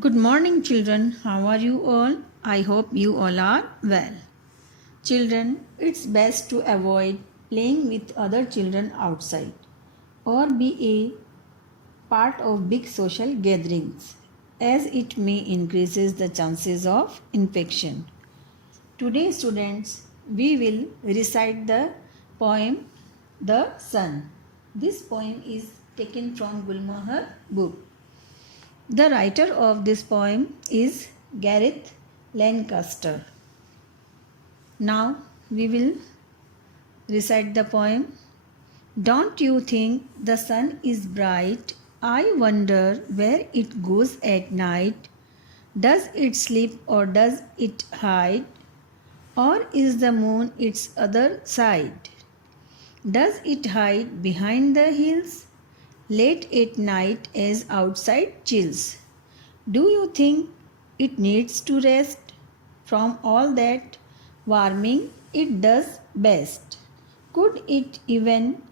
Good morning, children. How are you all? I hope you all are well. Children, it's best to avoid playing with other children outside or be a part of big social gatherings as it may increases the chances of infection. Today, students, we will recite the poem The Sun. This poem is taken from Gulmohar book. The writer of this poem is Gareth Lancaster. Now we will recite the poem. Don't you think the sun is bright? I wonder where it goes at night. Does it sleep or does it hide? Or is the moon its other side? Does it hide behind the hills? Late at night as outside chills. Do you think it needs to rest from all that warming it does best? Could it even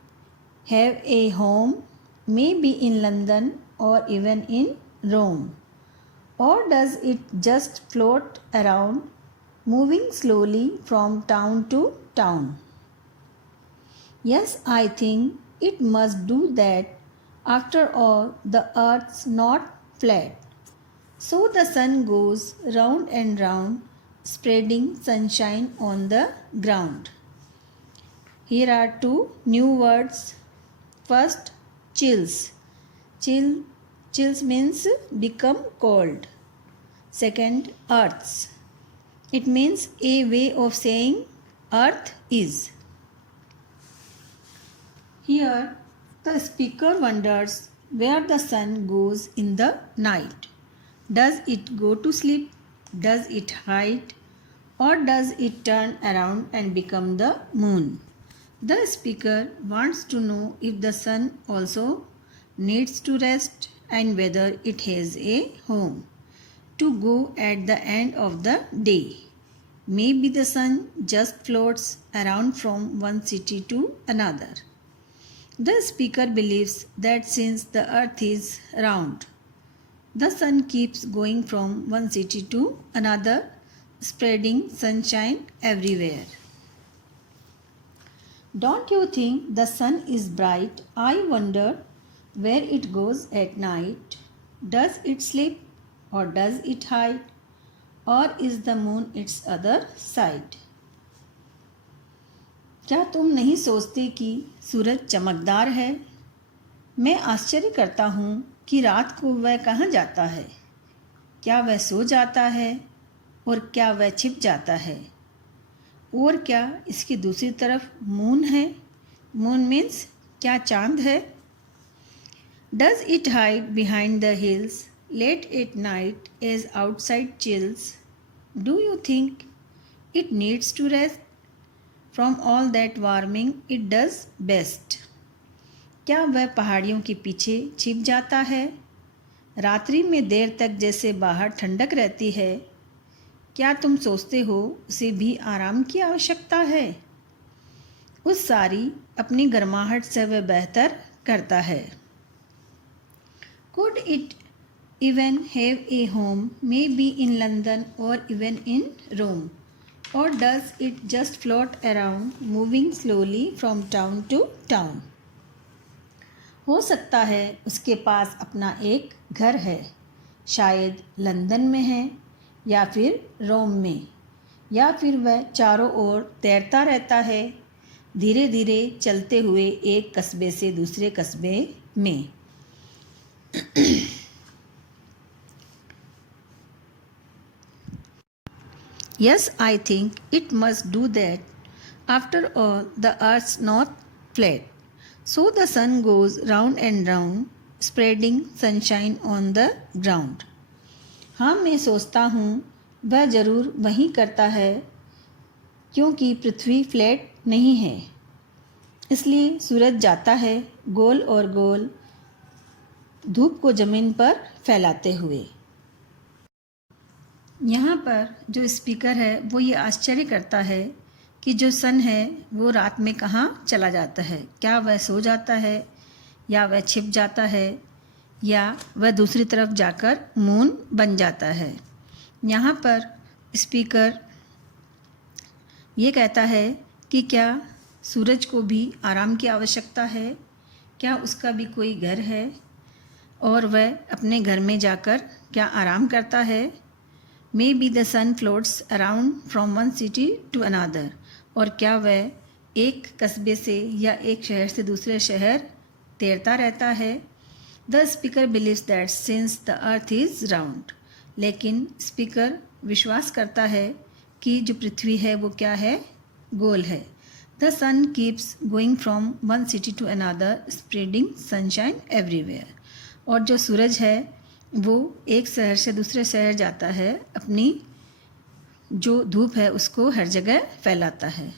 have a home, maybe in London or even in Rome? Or does it just float around, moving slowly from town to town? Yes, I think it must do that. After all, the earth's not flat. So the sun goes round and round, spreading sunshine on the ground. Here are two new words. First, chills. Chills means become cold. Second, earths. It means a way of saying earth is. Here, the speaker wonders where the sun goes in the night. Does it go to sleep? Does it hide? Or does it turn around and become the moon? The speaker wants to know if the sun also needs to rest and whether it has a home to go at the end of the day. Maybe the sun just floats around from one city to another. The speaker believes that since the earth is round, the sun keeps going from one city to another, spreading sunshine everywhere. Don't you think the sun is bright? I wonder where it goes at night. Does it sleep or does it hide? Or is the moon its other side? क्या तुम नहीं सोचते कि सूरज चमकदार है? मैं आश्चर्य करता हूँ कि रात को वह कहाँ जाता है? क्या वह सो जाता है और क्या वह छिप जाता है? और क्या इसकी दूसरी तरफ मून है? मून मीन्स क्या चांद है? Does it hide behind the hills late at night as outside chills? Do you think it needs to rest from all that warming it does best? क्या वह पहाड़ियों के पीछे छिप जाता है? रात्रि में देर तक जैसे बाहर ठंडक रहती है, क्या तुम सोचते हो उसे भी आराम की आवश्यकता है? उस सारी अपनी गर्माहट से वह बेहतर करता है. Could it even have a home, maybe in London or even in Rome? Or does it just float around, moving slowly from town to town? हो सकता है उसके पास अपना एक घर है, शायद लंदन में है या फिर रोम में, या फिर वह चारों ओर तैरता रहता है, धीरे धीरे चलते हुए एक कस्बे से दूसरे कस्बे में. Yes, I think it must do that. After all, the earth's not flat. So the sun goes round and round, spreading sunshine on the ground. हाँ, मैं सोचता हूँ वह ज़रूर वही करता है, क्योंकि पृथ्वी फ्लैट नहीं है. इसलिए सूरज जाता है गोल और गोल, धूप को ज़मीन पर फैलाते हुए. यहाँ पर जो स्पीकर है वो ये आश्चर्य करता है कि जो सन है वो रात में कहाँ चला जाता है. क्या वह सो जाता है या वह छिप जाता है या वह दूसरी तरफ जाकर मून बन जाता है। यहाँ पर स्पीकर ये कहता है कि क्या सूरज को भी आराम की आवश्यकता है, क्या उसका भी कोई घर है और वह अपने घर में जाकर क्या आराम करता है। Maybe the sun floats around from one city to another, और क्या वह एक कस्बे से या एक शहर से दूसरे शहर तैरता रहता है। The speaker believes that since the earth is round, लेकिन स्पीकर विश्वास करता है कि जो पृथ्वी है वो क्या है, गोल है। The sun keeps going from one city to another spreading sunshine everywhere, और जो सूरज है वो एक शहर से दूसरे शहर जाता है, अपनी जो धूप है उसको हर जगह फैलाता है।